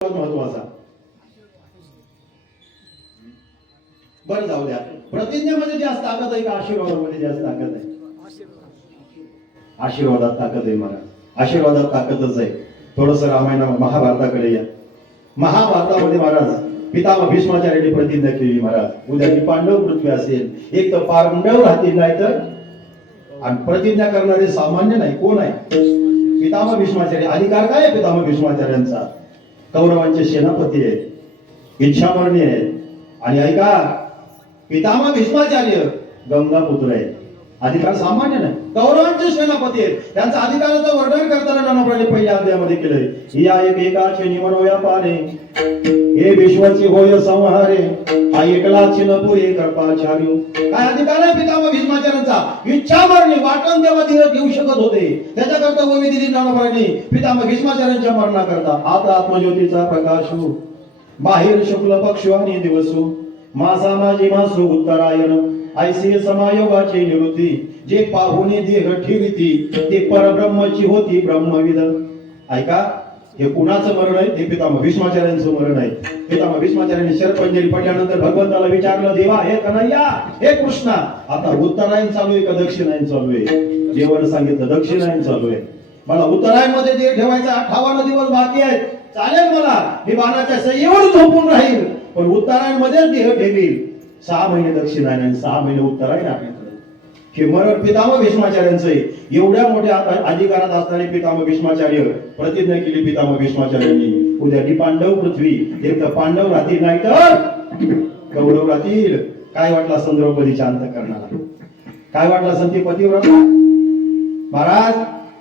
महत्वाचा बरं जाऊ द्या. प्रतिज्ञेमध्ये जास्त ताकद आहे का आशीर्वादामध्ये जास्त ताकद आहे? आशीर्वादात ताकद आहे महाराज, आशीर्वादात ताकदच आहे. थोडस रामायण महाभारताकडे या. महाभारतामध्ये महाराज पितामह भीष्माचार्यांनी प्रतिज्ञा केली महाराज, उद्या ती पांडव पृथ्वी असेल, एक तर पांडव राहतील नाही तर. आणि प्रतिज्ञा करणारे सामान्य नाही, कोण आहे? पितामह भीष्माचार्य. अधिकार काय आहे पितामह भीष्माचार्यांचा? कौरवांचे सेनापती आहेत, इच्छामरणी आहेत. आणि ऐका, पितामह भीष्माचार्य गंगापुत्र आहेत. अधिकार सामान्य नाही, कौरवांचे सेनापती आहेत. त्यांचा अधिकाराचं वर्णन करताना नानाप्रमाणे पहिल्या अध्यायामध्ये केलंय. या एकाचे निमनोया पारे, हे विश्वाची होय संहारे, हा एकलाची न पुरे कृपाचार्य. काय अधिकार आहे पितामह भीष्माचार्यांचा? इच्छामरणी वाटण देवा देऊ शकत होते, त्याच्याकरता ओवी दिली नानाप्रमाणे पितामह भीष्माचार्यांच्या मरणाकरता. आता आत्मज्योतीचा प्रकाश हो, बाहेर शुक्ल पक्ष आणि दिवसो, मासा माझी मासो उत्तरायण, ऐसे समायोगाची निवृत्ती, जे पाहुणे देह ठेविती, ते परब्रह्मची होती ब्रह्मविद. ऐका, हे कुणाचं मरण आहे? ते पितामह भीष्माचार्यांचं मरण आहे. पितामह भीष्माचार्यांनी शरपंजरी पडल्यानंतर भगवंताला विचारलं, देवा हे कन्हैया, हे कृष्णा, आता उत्तरायण चालू आहे का दक्षिणायन चालू आहे? देवानं सांगितलं दक्षिणायन चालू आहे. मला उत्तरायण मध्ये देह ठेवायचा 58 दिवस बाकी आहेत. चालेल, मला मी बाणाच्या सय्येवर झोपून राहील, पण उत्तरायण मध्ये देह ठेवील. 6 महिने दक्षिणायन आणि 6 महिने उत्तरायण आपल्याकडे. हे मरण पितामह भीष्माचार्यांचं आहे. एवढ्या मोठ्या अधिकारात असणारे पितामह भीष्माचार्य प्रतिज्ञा केली पितामह भीष्माचार्यांनी, उद्या ती पांडव पृथ्वी, एक तर पांडव राहतील नाही तर कौरव राहतील. काय वाटला द्रौपदीच्या अंत करणारा? काय वाटला संती पतिव्रता? महाराज,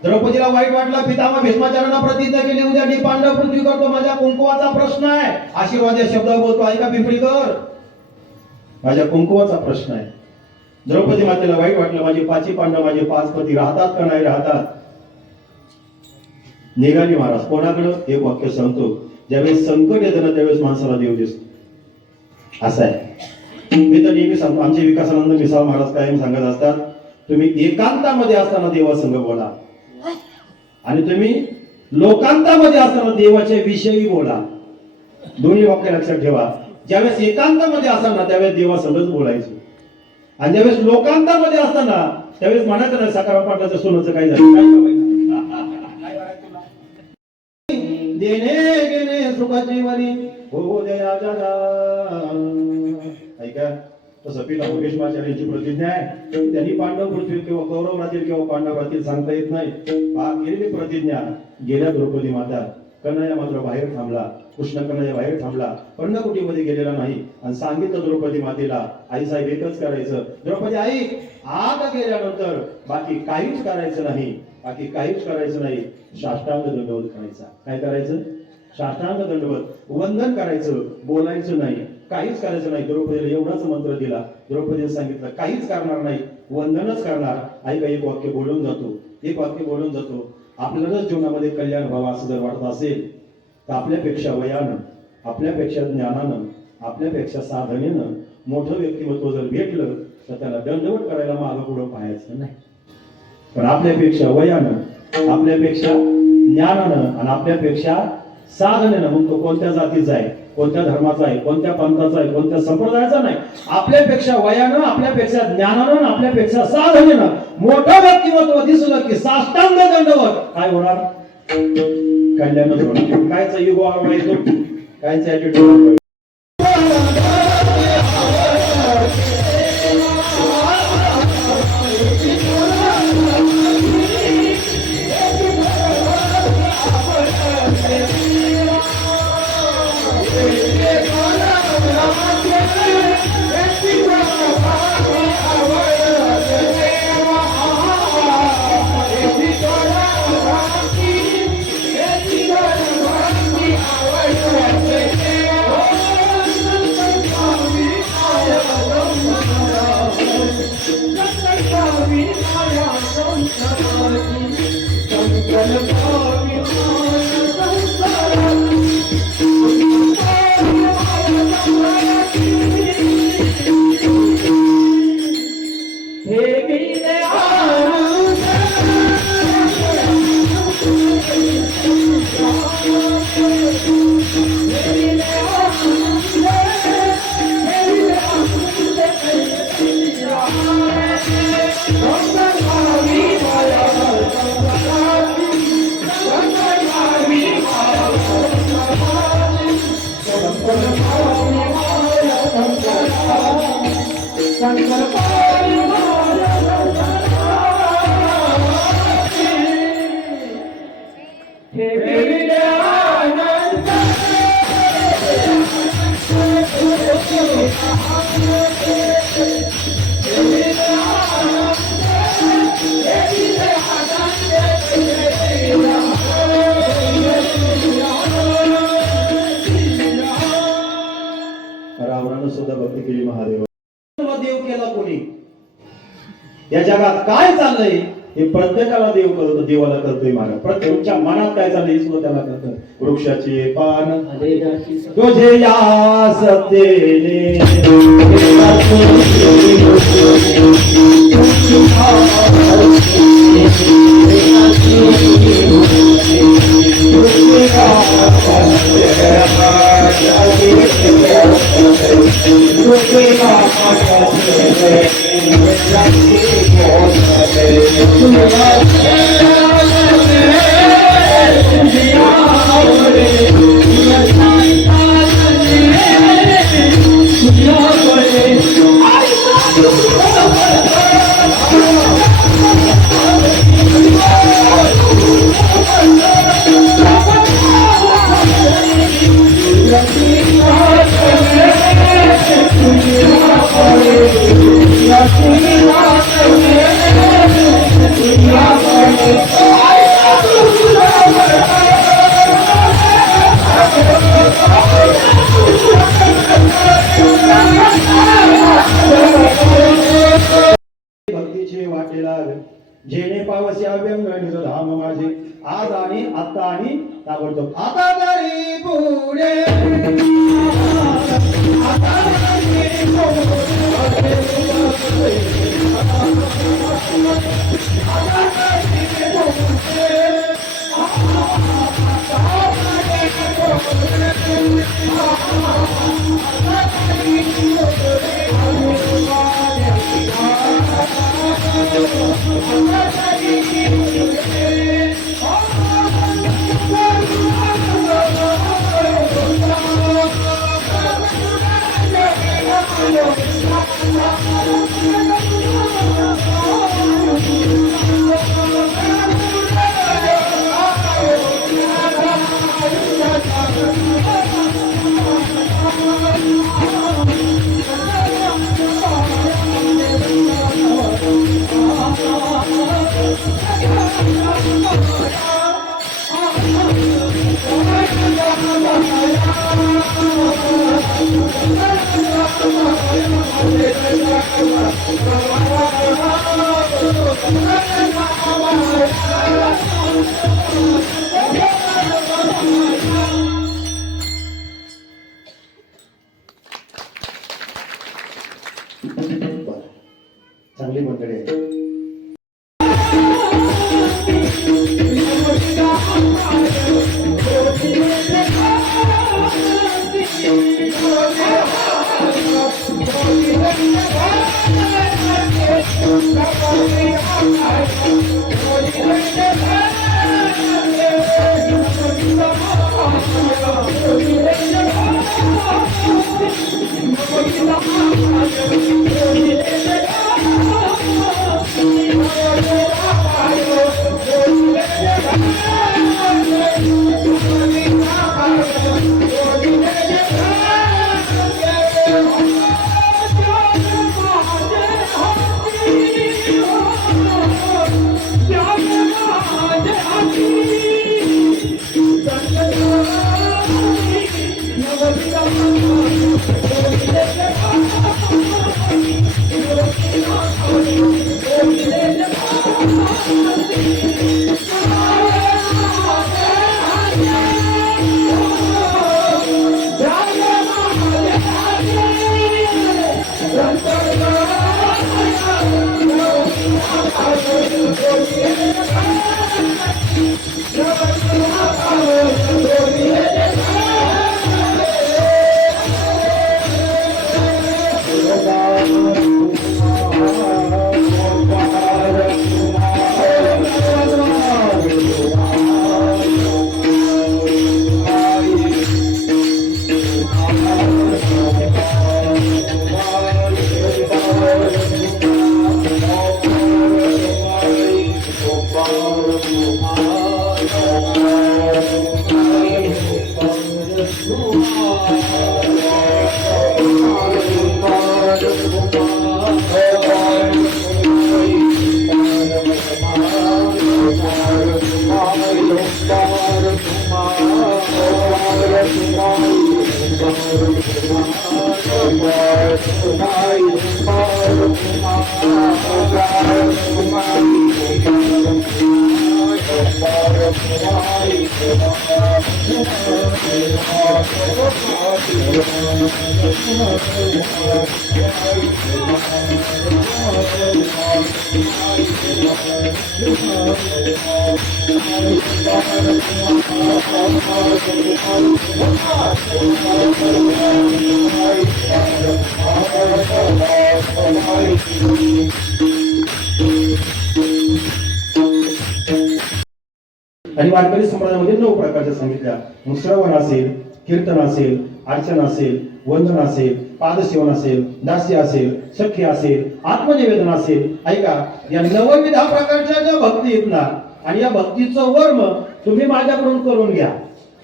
द्रौपदीला वाईट वाटलं. पितामह भीष्माचार्यांना प्रतिज्ञा केली, उद्या ती पांडव पृथ्वी करतो. माझ्या कुंकुवाचा प्रश्न आहे. आशीर्वाद या शब्द बोलतो, ऐका पिंपळीकर, माझ्या कुंकुवाचा प्रश्न आहे. द्रौपदी मातेला वाईट वाटलं, माझे 5 पांडव, माझे 5 पती राहतात का नाही राहतात? निघाली महाराज कोणाकडं? एक वाक्य सांगतो, ज्यावेळेस संकट येतं ना त्यावेळेस माणसाला देव दिसतो. असं आहे. मी तर नेहमी सांगतो, आमचे विकासानंद मिसाळ महाराज कायम सांगत असतात, तुम्ही एकांतामध्ये असताना देवासंग बोला आणि तुम्ही लोकांतामध्ये असताना देवाच्या विषयी बोला. दोन्ही वाक्य लक्षात ठेवा. ज्यावेळेस एकांतामध्ये असताना त्यावेळेस देवासंगच बोलायचं, आणि ज्यावेळेस लोकांतामध्ये असताना त्यावेळेस म्हणायचं ना सकाराम पाटलाच्या सोनाचं काय झालं, देणे घेणे सुखाची वारी हो दया जगा. ऐका, तसं पितामह भीष्माचार्यांची प्रतिज्ञा आहे. त्यांनी पांडव पृथ्वी किंवा कौरव राहतील किंवा पांडव राहतील सांगता येत नाही. केलेली प्रतिज्ञा गेल्या द्रौपदी माता. कन्हैया मात्र बाहेर थांबला. कृष्ण कन्हैया बाहेर थांबला, पर्णकुटीमध्ये गेलेला नाही आणि सांगितलं द्रौपदी मातेला, आई साहेब एकच करायचं. द्रौपदी आई आत गेल्यानंतर बाकी काहीच करायचं नाही, बाकी काहीच करायचं नाही. साष्टांग दंडवत करायचा. काय करायचं? साष्टांग दंडवत, वंदन करायचं, बोलायचं नाही, काहीच करायचं नाही. द्रौपदीला एवढाच मंत्र दिला. द्रौपदीने सांगितलं काहीच करणार नाही, वंदनच करणार. आई का एक वाक्य बोलून जातो, एक वाक्य बोलून जातो. आपल्यालाच जीवनामध्ये कल्याण व्हावं असं जर वाटत असेल तर आपल्यापेक्षा वयानं, आपल्यापेक्षा ज्ञानानं, आपल्यापेक्षा साधनेनं मोठं व्यक्तिमत्व जर भेटलं तर त्याला दंडवत करायला मागं पुढं पाहायचं नाही. पण आपल्यापेक्षा वयानं, आपल्यापेक्षा ज्ञानानं आणि आपल्यापेक्षा साधनेनं, मग तो कोणत्या जातीचा आहे, कोणत्या धर्माचा आहे, कोणत्या पंथाचा आहे, कोणत्या संप्रदायाचा नाही, आपल्यापेक्षा वयानं, आपल्यापेक्षा ज्ञानानं, आपल्यापेक्षा साधनेनं मोठं व्यक्तिमत्व दिसलं की साष्टांग दंडवत काय होणार? कल्याणच होणार. कायचा युगो आवा येतो, कायचा ऍटिट्यूड. रावणानं सुद्धा भक्ती केली महादेव. देव केला कोणी? या जगात काय चाललंय हे प्रत्येकाला देव कळतो, देवाला कळतोय. महाराज प्रत्येकाच्या मनात काय चाललंय हे सुद्धा त्याला कळतं. वृक्षाचे पान तुझे या सत्तेने भक्तीचे वाटे लाग जेणे पावसे अभ्यंग धाम माझे आज आणि आता आणि ताबडतोब. आता तरी पुढे चांगली मंडळी आहे. आणि वारकरी संप्रदायामध्ये 9 प्रकारच्या सांगितल्या. श्रवण असेल, कीर्तन असेल, अर्चना असेल, वंदन असेल, पादसेवन असेल, दास्य असेल, सख्य असेल, आत्मनिवेदन असेल. ऐका, या 9 प्रकारच्या ज्या भक्ती आहेत ना, आणि या भक्तीचं वर्म तुम्ही माझ्याकडून करून घ्या.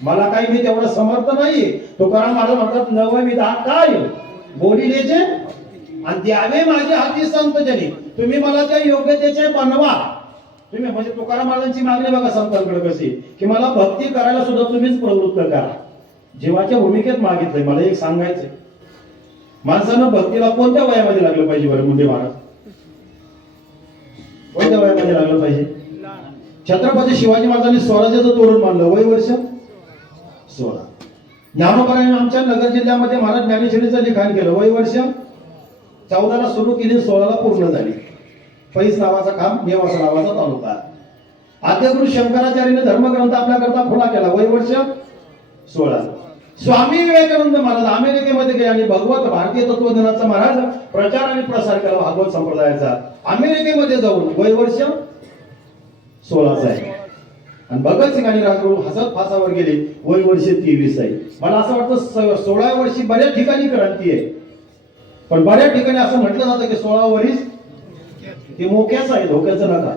मला काही मी तेवढं समर्थ नाही. तुकाराम महाराज म्हणतात 9 काय बोलिलेचे आणि द्यावे माझ्या हाती संतजनी. तुम्ही मला त्या योग्यतेचे बनवा. तुम्ही म्हणजे तुकाराम महाराजांची मागणी बघा संतांकडे कशी, की मला भक्ती करायला सुद्धा तुम्हीच प्रवृत्त करा. जीवाच्या भूमिकेत मागितलंय. मला एक सांगायचंय, माणसानं भक्तीला कोणत्या वयामध्ये लागलं पाहिजे बरं मुंडे महाराज? कोणत्या वयामध्ये लागलं पाहिजे? छत्रपती शिवाजी महाराजांनी स्वराज्याचं तोरण मानलं, वय वर्ष 16. ज्ञानोबारांनी आमच्या नगर जिल्ह्यामध्ये महाराज ज्ञानेश्वरीचं लिखाण केलं, वय वर्ष 14ला सुरू केली, 16ला पूर्ण झाली. पैस नावाचा काम, नेवासा नावाचा तालुका. आद्यगुरु शंकराचार्याने धर्मग्रंथ आपल्या करता खुला केला, वय वर्ष 16. स्वामी विवेकानंद महाराज अमेरिकेमध्ये गेले आणि भगवत भारतीय तत्वज्ञानाचा महाराज प्रचार आणि प्रसार केला भागवत संप्रदायाचा. अमेरिकेमध्ये जाऊन वय वर्ष 16 आहे. आणि भगतसिंग आणि राजगुरू हसत फासावर गेले, वय वर्ष 23 आहे. मला असं वाटतं 16व्या वर्षी बऱ्याच ठिकाणी क्रांती आहे, पण बऱ्याच ठिकाणी असं म्हटलं जातं की 16 वर्ष ते मोक्याचं आहे, धोक्याचं नका.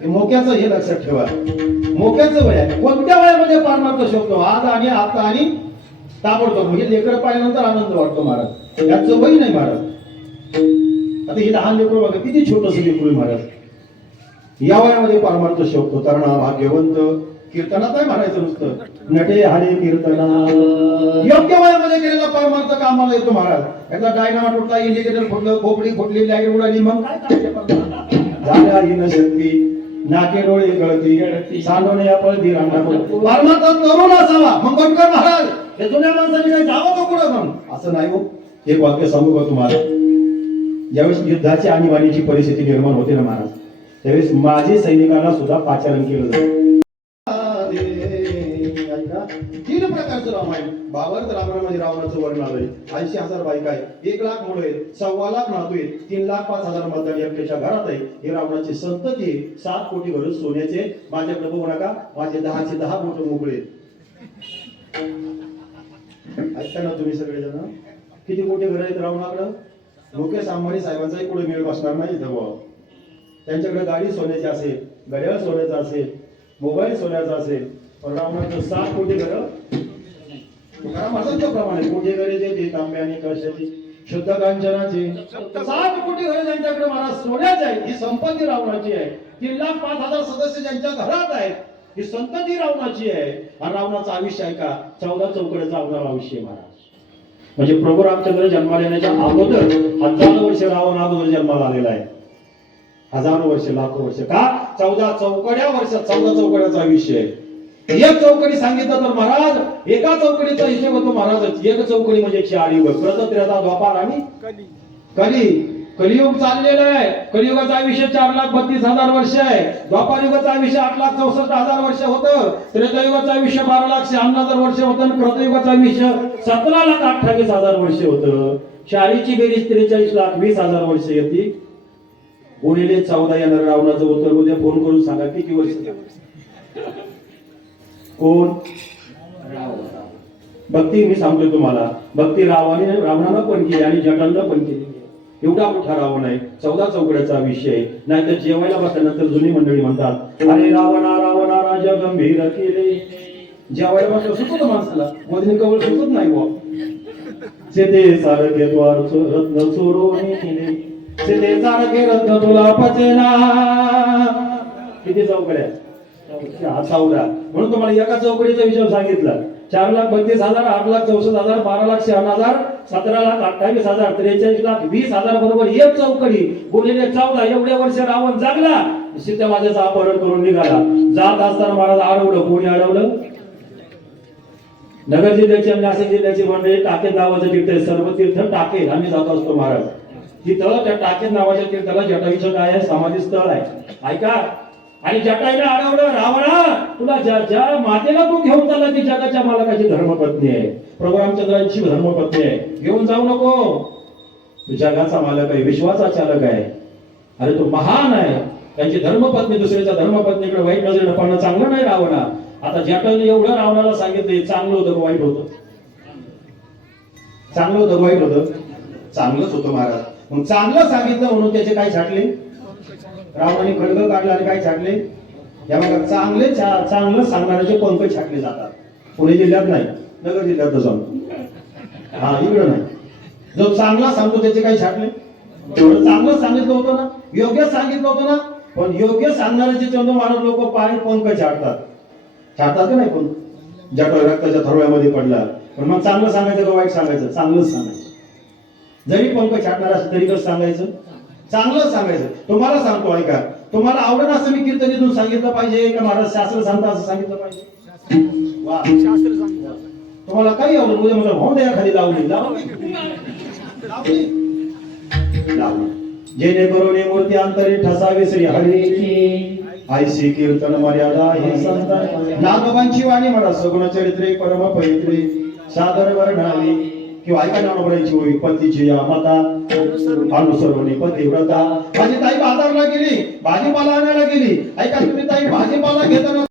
ते मोक्याचं हे लक्षात ठेवा. मोक्याचं वय आहे. कोणत्या वयामध्ये पार मारतो शकतो? आज आणि आता आणि ताबडतोब. म्हणजे लेकरं पाहिल्यानंतर आनंद वाटतो महाराज. त्याचं वय नाही महाराज. आता हे लहान लेकरू बघा, किती छोटस लेकरू महाराज. या वयामध्ये परमार्थ शोधतो तरणा भाग्यवंत. कीर्तनात नाही म्हणायचं नुसतं नटे हरे कीर्तना. योग्य वयामध्ये केलेला परमार्थ कामाला येतो महाराज. याचा डायनामाट उठला, इंडिकेटर फुटलं, खोपडी फुटली, लाईट उडाली, मग काय करायचं? झाल्या हिन शक्ती, नाके डोळे गळती, सांडोने पळती रांगा. परमार्थ तरुण असावा. मग बनकर महाराज हे जुन्या माणसाने काही जावं का पुढं मग? असं नाही हो. एक वाक्य सांगू का तुम्हाला? ज्यावेळेस युद्धाची आणीबाणीची परिस्थिती निर्माण होते ना महाराज, त्यावेळेस माझे सैनिकांना सुद्धा पाचारण केलं जातं. 3 प्रकारचं रामायण. भावार्थ रामायणामध्ये रावणाचं वर्णन आलंय. 80,000 बायका आहे, 1,00,000 मुलं आहेत, 1,15,00,000 नातू आहेत, 3,05,000 मतदार एकट्याच्या घरात आहे. हे रावणाची संतती 7 कोटी घर सोन्याचे. माझ्याकडे बघू नका, माझे 10चे 10 बोट मोकळे. ऐकता ना तुम्ही सगळेजण? किती मोठे घर आहेत रावणाकडं? मुकेश अंबानी साहेबांचाही पुढे मेळ बसणार नाही इथं. त्यांच्याकडे गाडी सोन्याची असेल, घड्याळ सोन्याचं असेल, मोबाईल सोन्याचा असेल, पण रावणाचं 7 कोटी घर प्रमाणे कोटी घरे जे तांब्याने कशाची शुद्ध कांचनाची 7 कोटी घरे ज्यांच्याकडे महाराज सोन्याची आहे, ही संपत्ती रावणाची आहे. 3,05,000 सदस्य ज्यांच्या घरात आहेत, ही संतती रावणाची आहे. आणि रावणाचं आयुष्य आहे का 14 चौकड्याचं रावणाचं आयुष्य आहे महाराज. म्हणजे प्रभू रामचंद्र जन्माला येण्याच्या अगोदर 1000 वर्ष रावण अगोदर जन्माला आलेला आहे. 1000 वर्ष, लाखो वर्ष का? 14 चौकड्या वर्षात 14 चौकड्याचा आयुष्य आहे. एक चौकडी सांगितलं तर महाराज, एका चौकडीचा हिशोब होतो महाराज. एक चौकडी म्हणजे 4 युग, प्रत, त्रेता, द्वापार आणि कली. कलियुग चाललेलं आहे. कलियुगाचं आयुष्य 4,32,000 वर्ष आहे. द्वापार युगाचं आयुष्य 8,64,000 वर्ष होतं. त्रेतायुगाचं आयुष्य 12,56,000 वर्ष होतं. आणि कृतयुगाचं आयुष्य 17,28,000 वर्ष होतं. चारीची बेरीज 43,20,000 वर्ष येते. गुणिले 14 येणार रावणाचं उत्तर उद्या फोन करून सांगा किती वर्ष. कोण? भक्ती मी सांगतोय तुम्हाला, भक्ती रावणानं पण केली आणि जटांना पण केली. एवढा मोठा रावण आहे. 14 चौकड्याचा विषय आहे. नाहीतर जेवायला बसल्यानंतर जुनी मंडळी म्हणतात, अरे रावणा रावणा राजा गंभीर केले. जेवायला बसलं सुचत माणसाला, मधली कवळ सुचत नाही बुवा. सेते सारखे द्वार रत्न चोरून केले, सेते सारखे रत्न तुला पचेना. किती चौकड्या? 14. म्हणून तुम्हाला एका चौकडीचा विषय सांगितला. 4,32,000, 8,64,000, 12,56,000, 17,28,000, 43,20,000 बरोबर एक चौकडी गुणिले 14. एवढे वर्ष रावण जागला. सीतामातेचं अपहरण करून निघाला. जात असताना महाराज अडवलं. कोणी अडवलं? नगर जिल्ह्याची आणि नाशिक जिल्ह्याची मंडळी टाकेद नावाचं तीर्थ आहे. सर्व तीर्थ टाकेद आम्ही जात असतो महाराज. तिथं त्या टाकेद नावाच्या तीर्थाला जटायूचं काय आहे? समाधी स्थळ आहे. ऐका. आणि जटाईला अडवलं, रावणा तुला ज्या मातेला तू घेऊन चालला ती जगाच्या मालकाची धर्मपत्नी आहे, प्रभू रामचंद्रांची धर्मपत्नी आहे. घेऊन जाऊ नको. तू जगाचा मालक आहे, विश्वाचा चालक आहे. अरे तो महान आहे. त्यांची धर्मपत्नी दुसऱ्याच्या धर्मपत्नीकडे वाईट नजरेनं पाहणं चांगलं नाही रावणा. आता जटाईने एवढं रावणाला सांगितलं, चांगलं होतं वाईट होतं? चांगलं होतं वाईट होतं? चांगलंच होतं महाराज. मग चांगलं सांगितलं म्हणून त्याचे काय छाटले? रावणाने खडग काढला आणि काय छाटले? यामध्ये चांगलं सांगणाऱ्याचे पंख छाटले जातात. पुणे जिल्ह्यात नाही, नगर जिल्ह्यात जाऊन. हा, इकडं नाही. जो चांगला सांगतो त्याचे काही छाटले? तेवढं चांगलं सांगितलं होतं ना, योग्य सांगितलं होतं ना. पण योग्य सांगणाऱ्याचे चंद्र मानव लोक पाय पंख छाटतात. छाटतात का नाही? पण जटा रक्ताच्या थरोळ्यामध्ये पडला. पण मग चांगलं सांगायचं का वाईट सांगायचं? चांगलंच सांगायचं. जरी पंख छाटणार असेल तरी कसं सांगायचं? चांगलं सांगायचं. तुम्हाला सांगतो ऐका, तुम्हाला आवडत असं मी कीर्तनीतून सांगितलं पाहिजे का महाराज शास्त्र सांगता असं सांगितलं पाहिजे? वा, शास्त्र सांगता. तुम्हाला काही आवडत उद्या मला भाऊ द्या खाली लावली जेणेकरून मूर्ती अंतरी ठसावी श्री हरीची ऐशी कीर्तन मर्यादा हे संत नागोबांची वाणी म्हणा सगुण चरित्रे परम पवित्रे सादर वर्णावी किंवा ऐका नागोबांची होई पतीची या माता अनुसरवणी पतिव्रता. माझी ताई बाजारला गेली, भाजीपाला आणायला गेली. ऐका तुम्ही ताई भाजीपाला घेताना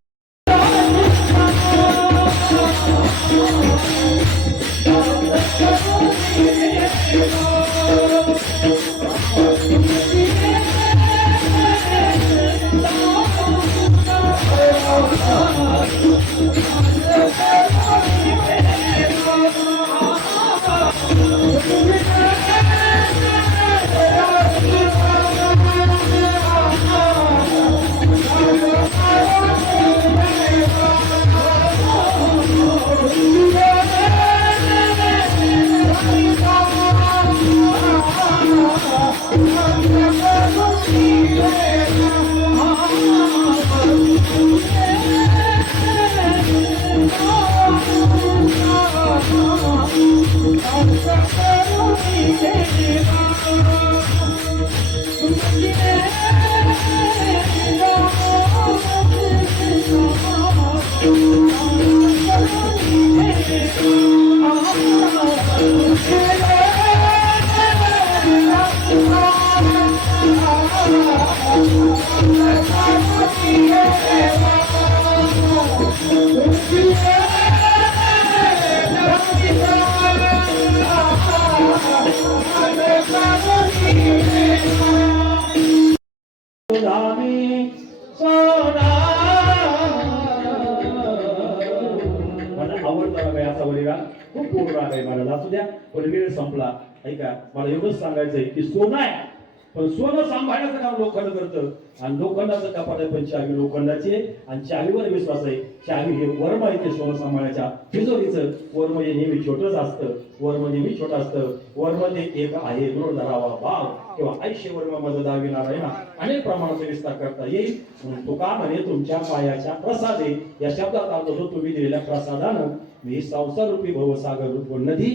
धामी सोना माझा आवडता राग आहे असा वरी राग खूप पूर्ण राग आहे मला असू द्या पण वेळ संपला ऐका मला एवढंच सांगायचंय की सोनं आहे पण सोनं सांभाळण्याचं काम लोखंड करतं आणि लोखंडाचं कपाट आहे पण चावी लोखंडाची आणि चावीवर विश्वास आहे चावी हे वर्म आहे ते सोनं सांभाळण्याच्या तिजोरीचं वर्म हे नेहमी छोटंच असतं वर्म नेहमी छोटं असतं वर्म ते एक आहे दृढ धरावा भाव किंवा आयुष्य वर्म माझं दाविणार आहे ना अनेक प्रमाणाचा विस्तार करता येईल म्हणून तुका म्हणे तुमच्या पायाच्या प्रसादे या शब्दात अर्थ होतो तुम्ही दिलेल्या प्रसादानं मी संसार रूपी भवसागर रूप नदी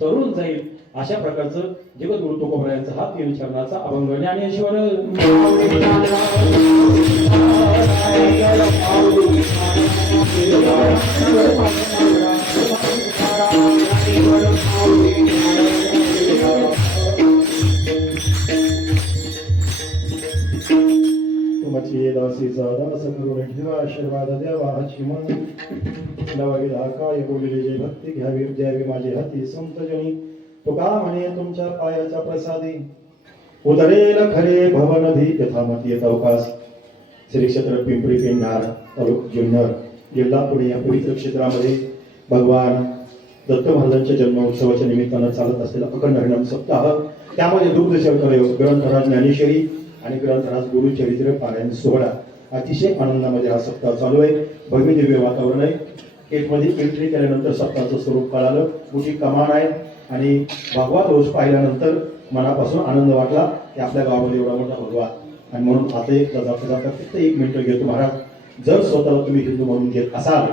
तरुण जाईल अशा प्रकारचं जगद्गुरु तुकोबरायांचा हा तीन चरणाचा अभंग ज्ञानेश्वर तुमची दासीचा दास करून ठेवा आशीर्वाद द्यावा हाची मन नवगे काय बोलले जे भक्ती घ्यावी द्यावी माझे हाती संत जनी तुका म्हणे तुमच्या पायाच्या प्रसादी उदरेल खरे भवनधी यथामती अवकाश श्री क्षेत्र पिंपरी पेंढार तालुका जुन्नर जिल्हा पुणे या पवित्र क्षेत्रामध्ये भगवान दत्त महाराजांच्या जन्मोत्सवाच्या निमित्तानं चालत असलेला अखंड हरिनाम सप्ताह त्यामध्ये दुग्ध शर्करा ग्रंथराज ज्ञानेश्वरी आणि ग्रंथराज गुरुचरित्र पारायण सोहळा अतिशय आनंदामध्ये हा सप्ताह चालू आहे भव्य दिव्य वातावरण आहे गेटमध्ये एंट्री केल्यानंतर सप्ताहाचं स्वरूप कळालं मोठी कमान आहे आणि भगवा दोष पाहिल्यानंतर मनापासून आनंद वाटला की आपल्या गावामध्ये एवढा मोठा भगवा आणि म्हणून आता एक जाता जाता फक्त 1 मिनिट घेतो महाराज जर स्वतःला तुम्ही हिंदू म्हणून घेत असाल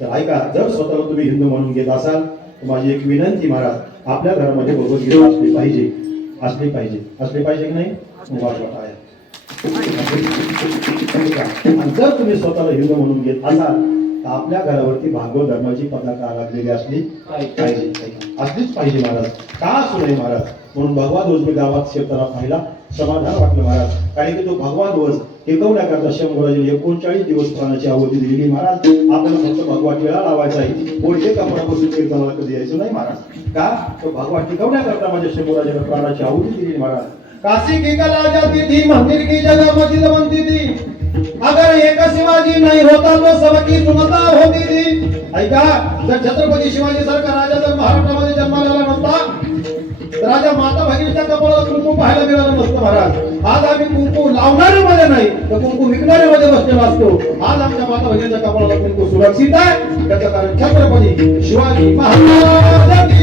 तर ऐका जर स्वतःला तुम्ही हिंदू म्हणून घेत असाल तर माझी एक विनंती महाराज आपल्या घरामध्ये भगवद्गीता असली पाहिजे की नाही वाट आहे आणि जर तुम्ही स्वतःला हिंदू म्हणून घेत असाल तर आपल्या घरावरती भागवत धर्माची पताका लागलेली असलीच पाहिजे महाराज का असू नये महाराज म्हणून भगवा ध्वज मी गावात शिरताना पाहिला समाधान वाटलं महाराज कारण की तो भगवा ध्वज टिकवण्याकरता शंभराजीने 39 दिवस प्राणाची आहुती दिलेली महाराज आपल्याला फक्त भगवा टिळा लावायचा आहे कोणते कपड्यापासून कीर्तनाला कधी यायचं नाही महाराज का तो भगवा टिकवण्याकरता माझ्या शंभराजीने प्राणाची आहुती दिलेली महाराज काशी की कला जाती थी मंदिर की जगह मस्जिद बनती थी अगर एक शिवाजी नहीं होता तो सबकी सुनता होती थी ऐका जर छत्रपती शिवाजी सारखा राजा जर महाराष्ट्रामध्ये जन्माला नसता तर राजा माता भगिनीच्या कपाळाला कुंकू पाहायला मिळालं नसतं महाराज आज आम्ही कुंकू लावणारे मध्ये नाही तर कुंकू विकणारे मध्ये बसलेला असतो आज आमच्या माता भगिनीच्या कपाळाला कुंकू सुरक्षित आहे त्याचं कारण छत्रपती शिवाजी महाराज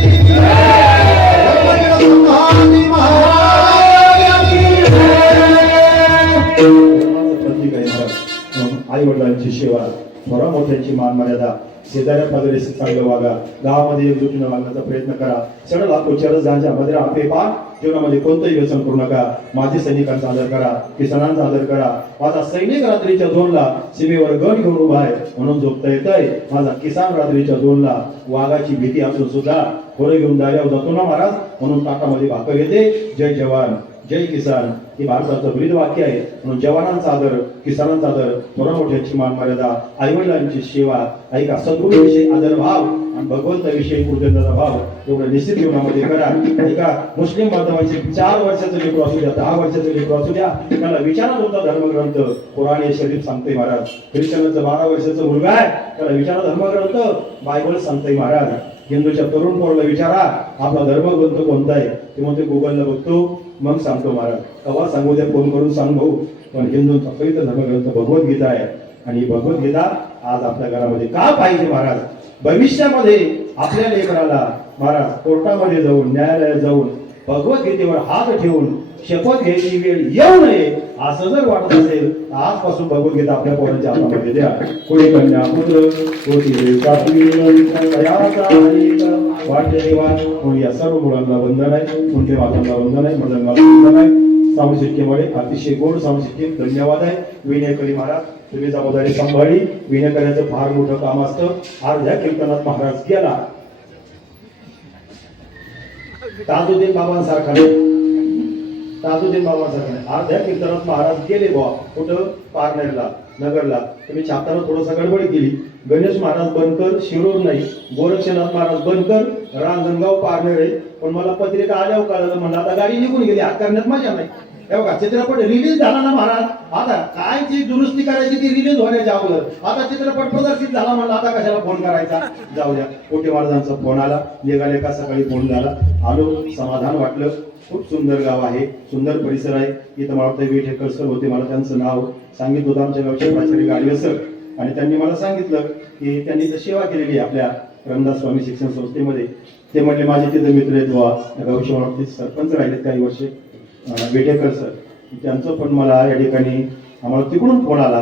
आई वडिलांची सेवा थोडा मोठ्यांची मान मर्यादा शेजाऱ्या पाजाऱ्याशी चांगलं वागा गावामध्ये एकजुटीनं वागण्याचा प्रयत्न करा सगळं लाखो चरस गांजा मध्ये आपे पान जीवनामध्ये कोणतंही व्यसन करू नका माझे सैनिकांचा आदर करा किसानांचा आदर करा माझा सैनिक रात्रीच्या 2ला सीमेवर गण घेऊन उभा आहे म्हणून झोपता येत आहे माझा किसान रात्रीच्या 2ला वाघाची भीती असून सुद्धा थोडे घेऊन दाऱ्यावर जातो ना महाराज म्हणून ताटामध्ये भाकर येते जय जवान जय किसान ही भारताचं ब्रीद वाक्य आहे म्हणून जवानांचा आदर किसानांचा आदर थोडा मोठ्यांची मान मर्यादा आईवडिलांची सेवा ऐका सद्गुरूविषयी आदर भाव आणि भगवंताविषयी कृतज्ञता भाव एवढं निश्चित जीवनामध्ये करा ऐका मुस्लिम बांधवांचे 4 वर्षाचं लेकरू असू द्या 10 वर्षाचं लेकरू असू द्या त्याला विचारत होता धर्मग्रंथ कुराण शरीफ सांगते महाराज ख्रिश्चनाचं 12 वर्षाचं मुलगा आहे त्याला विचारा धर्मग्रंथ बायबल सांगते महाराज हिंदूच्या तरुण पोराला विचारा आपला धर्मग्रंथ कोणता आहे ते म्हणते गुगलला बघतो मग सांगतो महाराज तेव्हा सांगू द्या फोन करून सांग भाऊ पण हिंदूंचा पवित्र धर्मग्रंथ भगवद्गीता आहे आणि भगवद्गीता आज आपल्या घरामध्ये का पाहिजे महाराज भविष्यामध्ये आपल्या लेकराला महाराज कोर्टामध्ये जाऊन न्यायालयात जाऊन भगवद्गीतेवर हात ठेवून शपथ घ्यायची वेळ येऊ नये असं जर वाटत असेल आजपासून भगवद्गीता आपल्या पोरांच्या हातामध्ये द्या कोणी कन्या पुत्र वाटते देवा कोणी या सर्व मुलांना वंदन आहे कोणत्या मातांना वंदन आहे मदनला वंदन आहे स्वामी सिस्टीममध्ये अतिशय गोड स्वामी सिस्टीम धन्यवाद आहे विनयकरी महाराज तुम्ही जबाबदारी सांभाळली विनय करण्याचं फार मोठं काम असतं अर्ध्या कीर्तनात महाराज गेला ताजुद्दीन बाबांसारखा अर्ध्या कीर्तनात महाराज गेले बुवा कुठं पारनेरला नगरला तुम्ही छापताना थोडंसं गडबड केली गणेश महाराज बनकर शिरूर नाही गोरक्षनाथ महाराज बनकर रांजणगाव पारनेर आहे पण मला पत्रिका आल्यावर कळलं म्हणलं आता गाडी निघून गेली हात करण्यात मजा नाही हे बघा चित्रपट रिलीज झाला ना महाराज, आता काय जी दुरुस्ती करायची ती रिलीज होण्याच्या अगोदर, आता चित्रपट प्रदर्शित झाला म्हणलं आता कशाला फोन करायचा, जाऊ द्या. कोटे महाराजांचा फोन आला, निघाले का सकाळी फोन झाला, आलो, समाधान वाटलं. खूप सुंदर गाव आहे, सुंदर परिसर आहे. इथं मला वाटतं विठेकर सर होते, मला त्यांचं नाव सांगितलं होतं, आमच्या गावचे प्राचार्य गाडवे सर, आणि त्यांनी मला सांगितलं की त्यांनी तर सेवा केलेली आहे आपल्या रामदास स्वामी शिक्षण संस्थेमध्ये. ते म्हणले माझे तिथे मित्र आहेत वा गावचे, मला सरपंच राहिलेत काही वर्षे बेटेकर सर, त्यांचं पण मला या ठिकाणी आम्हाला तिकडून फोन आला.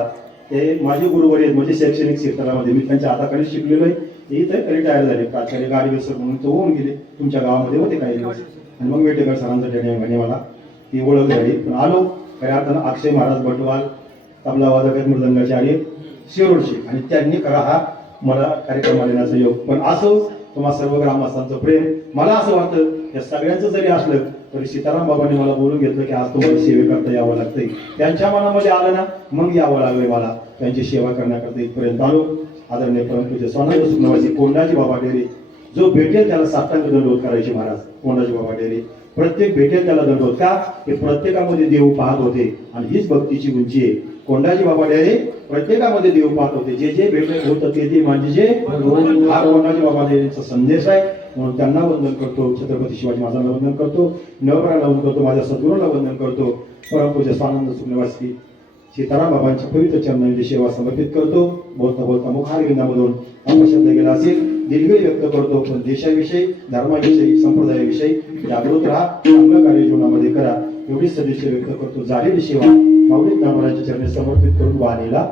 ते माझे गुरुवर आहेत, म्हणजे शैक्षणिक क्षेत्रामध्ये मी त्यांच्या हाताखाली शिकलेलो आहे. ते इथं रिटायर झाले, प्राचार्य गाडवे सर म्हणून तो होऊन गेले, तुमच्या गावामध्ये होते काही दिवस. आणि मग बेटेकर सरांचं ठिकाणी मला ती ओळख झाली. पण आलो खऱ्या अर्थानं अक्षय महाराज बटवाल तबला वादक मृदंगाचार्य शिरोडचे, आणि त्यांनी करा हा मला कार्यक्रमाला येण्याचा योग. पण असो तुम्हा सर्व ग्रामस्थांचं प्रेम, मला असं वाटतं या सगळ्यांचं जरी असलं तरी सीताराम बाबांनी मला बोलून घेतलं की आज तुम्हाला सेवेकरता यावं लागतंय. त्यांच्या मनामध्ये आलं ना मग यावं लागलंय मला त्यांची सेवा करण्याकरता. इथपर्यंत आलो. आदरणीय परमपूज्य स्वानंद सुखनवासी कोंडाजी बाबा डेरे, जो भेटेल त्याला साष्टांग दंडवत करायचे महाराज. कोंडाजी बाबा डेरे प्रत्येक भेटेल त्याला दंडवत का, ते प्रत्येकामध्ये देव पाहत होते आणि हीच भक्तीची उंची आहे. कोंडाजी बाबा डेरे प्रत्येकामध्ये देव पाहत होते, जे जे भेटत होतं ते म्हणजे हा कोंडाजी बाबा डेरेचा संदेश आहे. म्हणून त्यांना वंदन करतो, छत्रपती शिवाजी महाराजांना वंदन करतो, नवराला वंदन करतो, माझ्या सद्गुरूंना वंदन करतो, परमपूज्य स्वानंद सुखनिवासी सीताराम बाबांच्या पवित्र चरणांची सेवा समर्पित करतो. बोलता बोलता मुखारविंदामधून अपशब्द गेला असेल, दिलगिरी व्यक्त करतो. पण देशाविषयी, धर्माविषयी, संप्रदायाविषयी जागृत राहा, चांगलं कार्य जीवनामध्ये करा, एवढी सदिच्छा व्यक्त करतो. झालेली सेवा माऊली ज्ञानराजांच्या चरणी समर्पित करून वाणीला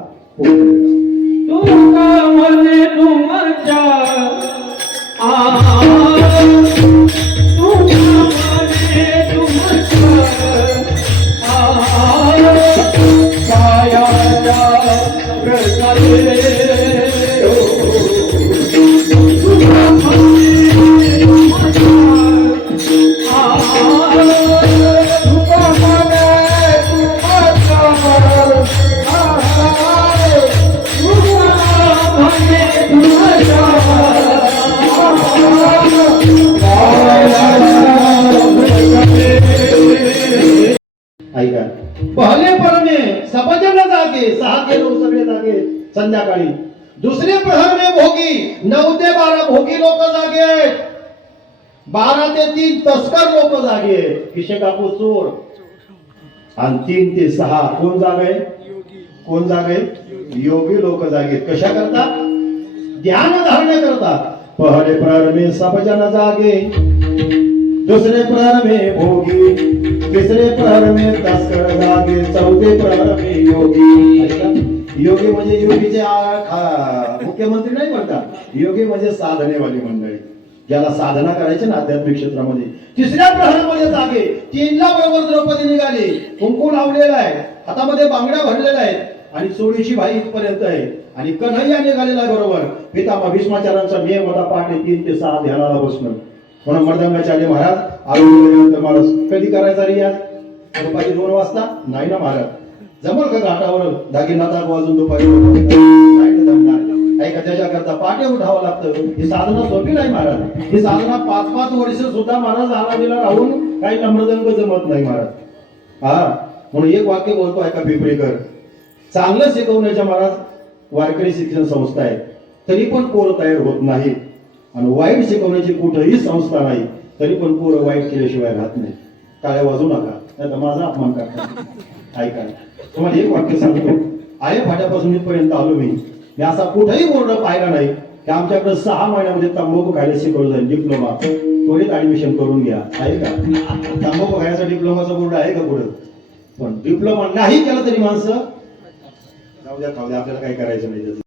ऐका. पहले परमे सबजन जागे, 6 ते 9 सगळे जागे संध्याकाळी. दुसरे प्रहर में भोगी, 9 ते 12 भोगी लोक जागे, 12 ते 3 तस्कर लोक जागे, खिशे कापू चोर. आणि 3 ते 6 कोण जागे? कोण जागे? योगी लोक जागे. कशा करता? ध्यान धारणे करता. पहले प्रहर में सबजन जागे, दूसरे प्रहर में भोगी, तीसरे प्रहर में तस्कर जागे, चौथे प्रहर में योगी. योगी म्हणजे योगीचे मुख्यमंत्री नाही म्हणतात, योगी म्हणजे साधनेवाली मंडळी, ज्याला साधना करायची ना आध्यात्मिक क्षेत्रामध्ये. तिसऱ्या प्रहरामध्ये जागे, 3ला बरोबर द्रौपदी निघाली, कुंकू लावलेला आहे, हातामध्ये बांगड्या भरलेल्या आहेत आणि चोळीची बाई इथपर्यंत आहे, आणि कन्हैया निघालेला आहे बरोबर. पितामह भीष्माचार्यांचा नियम होता पहाटे 3 ते 6 ध्यानाला बसणं. म्हणून मर्दंगाचार्य महाराज आरोग्य महाराज कधी करायचा रियाज? दुपारी 2 वाजता? नाही ना महाराज, जमल का घाटावर दागिना ताक वाजून दुपारी? नाही ना जमणार. ऐका, त्याच्याकरता पाटे उठावं लागतं. ही साधना सोपी नाही महाराज. ही साधना 5-5 वर्ष सुद्धा महाराज आराधीला राहून काही मृदंग जमत नाही महाराज. हा, म्हणून एक वाक्य बोलतो ऐका पिंपरीकर, चांगलं शिकवण्याच्या महाराज वारकरी शिक्षण संस्था आहे, तरी पण पोरं तयार होत नाही. आणि वाईट शिकवण्याची कुठेही संस्था नाही, तरी पण पोरं वाईट केल्याशिवाय राहत नाही. टाळ्या वाजू नका, नाही तर माझा अपमान करता. ऐका, तुम्हाला एक वाक्य सांगतो. आळे फाट्यापासून इथपर्यंत आलो मी असा कुठेही बोर्ड पाहिला नाही की आमच्याकडे 6 महिन्यामध्ये तंबाखू खायला शिकवलं जाईल. डिप्लोमा त्वरित ऍडमिशन करून घ्या. आहे का? तंबाखू खायचा डिप्लोमाचा बोर्ड आहे का पुढे? पण डिप्लोमा नाही केला तरी माणसं जाऊ द्या, खाऊ द्या, आपल्याला काही करायचं नाही. त्याचं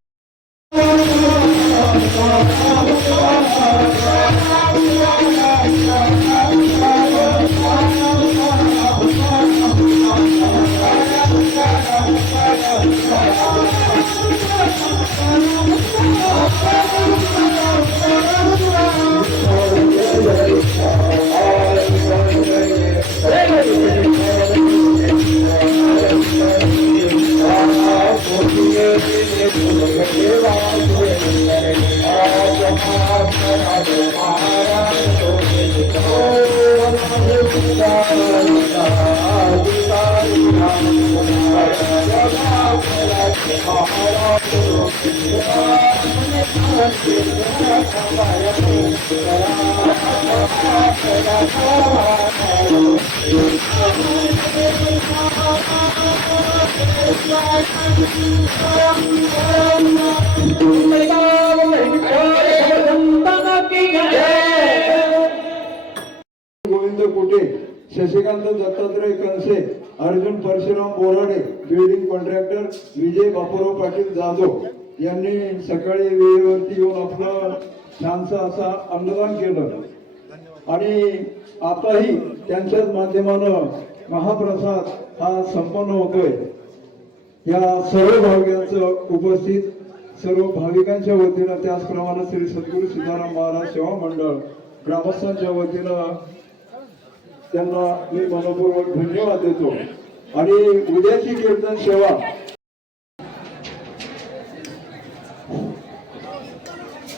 Oh, गोविंद कुटे, शशिकांत दत्तात्रय कनसे, अर्जुन परशुराम बोराडे, बिल्डिंग कॉन्ट्रॅक्टर विजय बापूराव पाटील जाधव यांनी सकाळी वेळेवरती येऊन आपलं छानसं असा अन्नदान केलं आणि आताही त्यांच्याच माध्यमानं महाप्रसाद हा संपन्न होतोय. या सर्व भाविकांचं उपस्थित सर्व भाविकांच्या वतीनं त्याचप्रमाणे श्री सद्गुरू सीताराम महाराज सेवा मंडळ ग्रामस्थांच्या वतीनं त्यांना मी मनपूर्वक धन्यवाद देतो. आणि उद्याची कीर्तन सेवा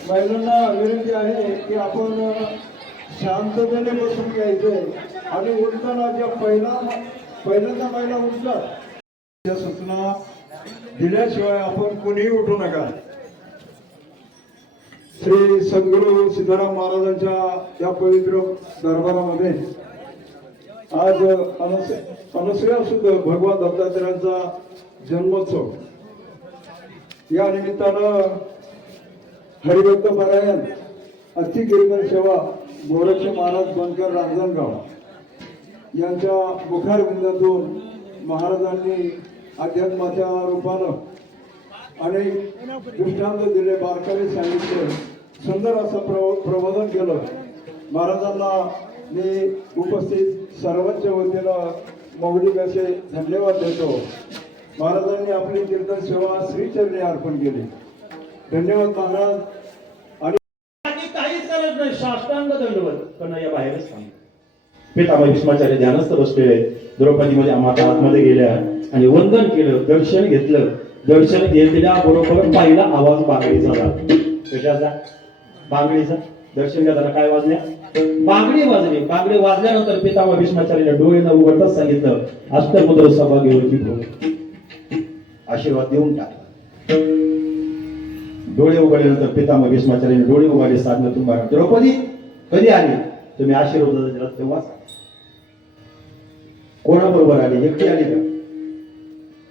महिलांना विनंती आहे की आपण शांततेने बसून घ्यायचंय आणि उठताना ज्या पहिल्यांदा महिला उठतात त्या सूचना दिल्याशिवाय आपण कोणीही उठू नका. श्री सद्गुरू सीताराम महाराजांच्या या पवित्र दरबारामध्ये आज अनुसूया सुद्धा भगवान दत्तात्रयांचा जन्मोत्सव या निमित्तानं हरिभक्त पारायण अति कीर्तन सेवा गोरक्ष महाराज बनकर रांजणगाव यांच्या मुखारविंदातून महाराजांनी अध्यात्माच्या रूपानं अनेक दृष्टांत दिले, बारकावे सांगितले, सुंदर असं प्रबोधन केलं. महाराजांना मी उपस्थित सर्वांच्या वतीनं मौलिक असे धन्यवाद देतो. महाराजांनी आपली कीर्तन सेवा श्रीचरणी अर्पण केली. धन्यवाद महाराज. आणि काहीच करत नाही, साष्टांग दंडवत कन्हैया बाहेरच थांबले. पितामह भीष्माचार्य ध्यानस्थ बसलेले, द्रौपदीमध्ये माता आतमध्ये गेल्या आणि वंदन केलं, दर्शन घेतलं. दर्शन घेतल्या बरोबर पहिला आवाज बांगडीचा झाला. कशाचा? बांगडीचा. दर्शन घेताना काय वाजल्या? बांगडी वाजली. बांगडी वाजल्यानंतर पितामह भीष्माचार्याने डोळे न उघडताच सांगितलं, अष्टमुद्र सभागेवरची भोग. आशीर्वाद देऊन टाकला. डोळे उघडल्यानंतर पितामह भीष्माचार्याने डोळे उघडले, सांगितलं तुम्हाला द्रौपदी कधी आली? तुम्ही आशीर्वाद दिला तेव्हा. कोणाबरोबर आली? एकटी आली का?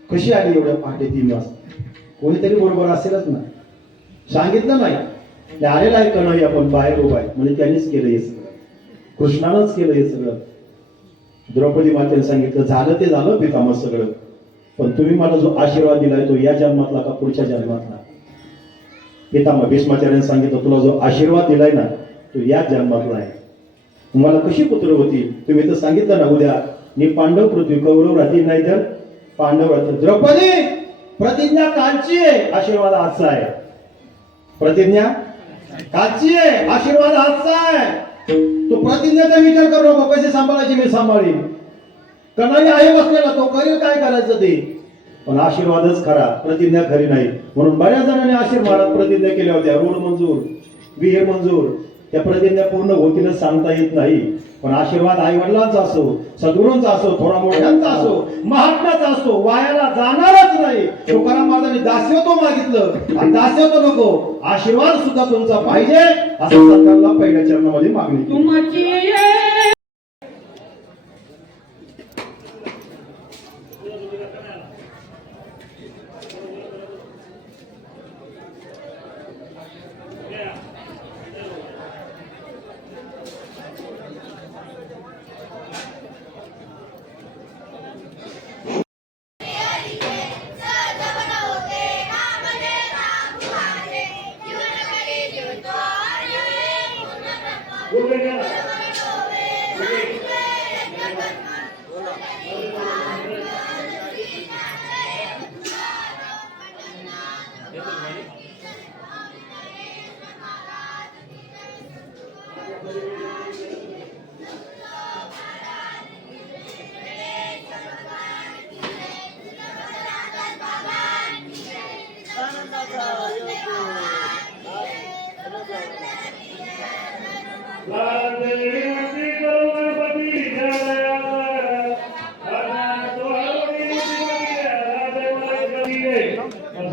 कशी आली एवढ्या पहाटे 3 वाजता? कोणीतरी बरोबर असेलच ना. सांगितलं नाही आलेला आहे कन्हैया पण बाहेर उभा आहे, म्हणजे त्यांनीच केलं हे सगळं, कृष्णानंच केलं हे सगळं. द्रौपदी मातेने सांगितलं, झालं ते झालं पितामह सगळं, पण तुम्ही मला जो आशीर्वाद दिलाय तो या जन्मातला का पुढच्या जन्मातला? पितामह भीष्माचार्याने सांगितलं, तुला जो आशीर्वाद दिलाय ना तो या जन्मातला आहे. तुम्हाला कशी पुत्र होतील? तुम्ही तर सांगितलं ना उद्या नि पांडव पृथ्वी कौरव राहतील, नाही तर पांडव राहतील. द्रौपदी प्रतिज्ञा कालची आहे, आशीर्वाद आजचा आहे. प्रतिज्ञा कालची आहे, आशीर्वाद आजचा आहे. तो प्रतिज्ञेचा विचार करू नको, कसे सांभाळायचे मी सांभाळीन. कन्हैया आहे बसलेला, तो करील काय करायचं ते. पण आशीर्वादच खरा, प्रतिज्ञा खरी नाही. म्हणून बऱ्याच जणांनी आशीर्वादात प्रतिज्ञा केल्या होत्या, रोड मंजूर, विहीर मंजूर. त्या प्रतिज्ञा पूर्ण होतीलच सांगता येत नाही. पण आशीर्वाद आई वडिलांचा असो, सद्गुरूंचा असो, थोडा मोठ्यांचा असो, महात्म्याचा असो, वायाला जाणारच नाही. तुकाराम महाराजांनी दास्यत्व मागितलं आणि दास्यत्व नको, आशीर्वाद सुद्धा तुमचा पाहिजे असं सरकारला पहिल्या चरणामध्ये मागणी केली.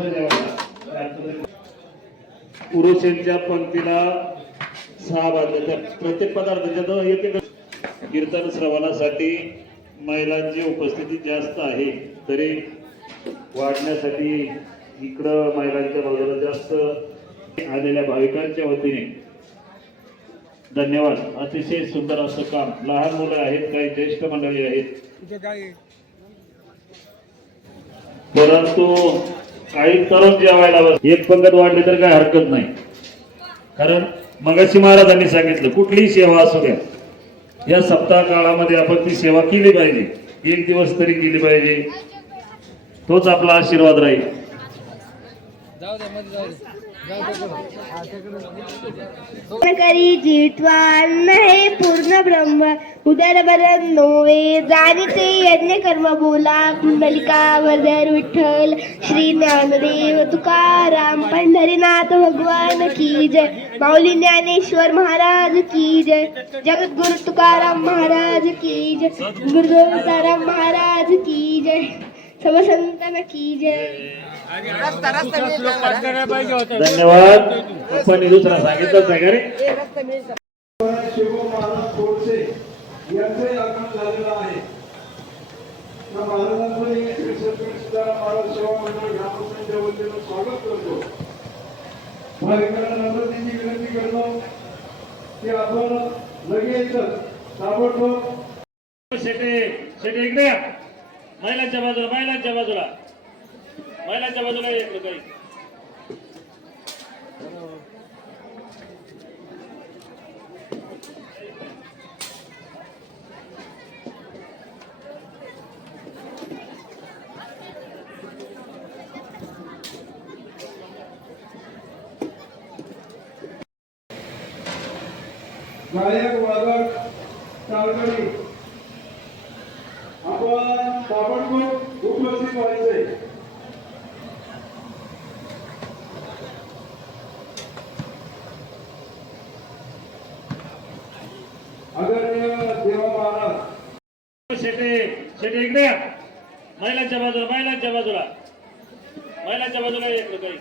Gracias. पुरुषांच्या पंक्तीला 6 वाजले तर प्रत्येक पदार्थाच्या तो एक एक कीर्तन श्रवणासाठी महिलांची उपस्थिती जास्त आहे, तरी वाढण्यासाठी इकडं महिलांच्या बाजूला जास्त आलेल्या भाविकांच्या वतीने धन्यवाद. अतिशय सुंदर असं काम. लहान मुलं आहेत, काही ज्येष्ठ मंडळी आहेत, परंतु काही तरुण जेवायला एक पंगत वाढली तर काय हरकत नाही. कारण मगाशी महाराजांनी सांगितलं कुठलीही सेवा असू द्या, या सप्ताह काळामध्ये आपण ती सेवा केली पाहिजे, एक दिवस तरी केली पाहिजे, तोच आपला आशीर्वाद राहील. करी जीवित्वान हे पूर्ण ब्रह्म उदरभरण नोवे जाणीते यज्ञ कर्म बोला कुंडलिका वरदर विठ्ठल श्री ज्ञानदेव तुकाराम पंढरीनाथ भगवान की जय. माऊली ज्ञानेश्वर महाराज की जय. जगद्गुरु तुकाराम महाराज की जय. गुरुदेव तुकाराम महाराज की जय. सर्व संतांना की जय. धन्यवाद. आपण दुसरा सांगितलंच आहे का रे? शिवम महाराज कोळसे यांचे आगमन झालेलं आहे. त्या महाराजांचं एक श्री सीताराम महाराज सेवा मंडळ ग्रामस्थांच्या वतीनं स्वागत करतो. भाविकांना नम्रतेची विनंती करतो की आपण लगेच ताबडतोब शेटे शेटे इकडे या. महिलांच्या बाजूला महिलांच्या बाजूला महिलांच्या बाजूला इकडे काही गायक वादक तालकडी आपण ताबडतोब उपस्थित व्हायचे. आदरणीय देवा महाराज शेटे शेटे इकडे या. महिलांच्या बाजूला महिलांच्या बाजूला महिलांच्या बाजूला इकडे काही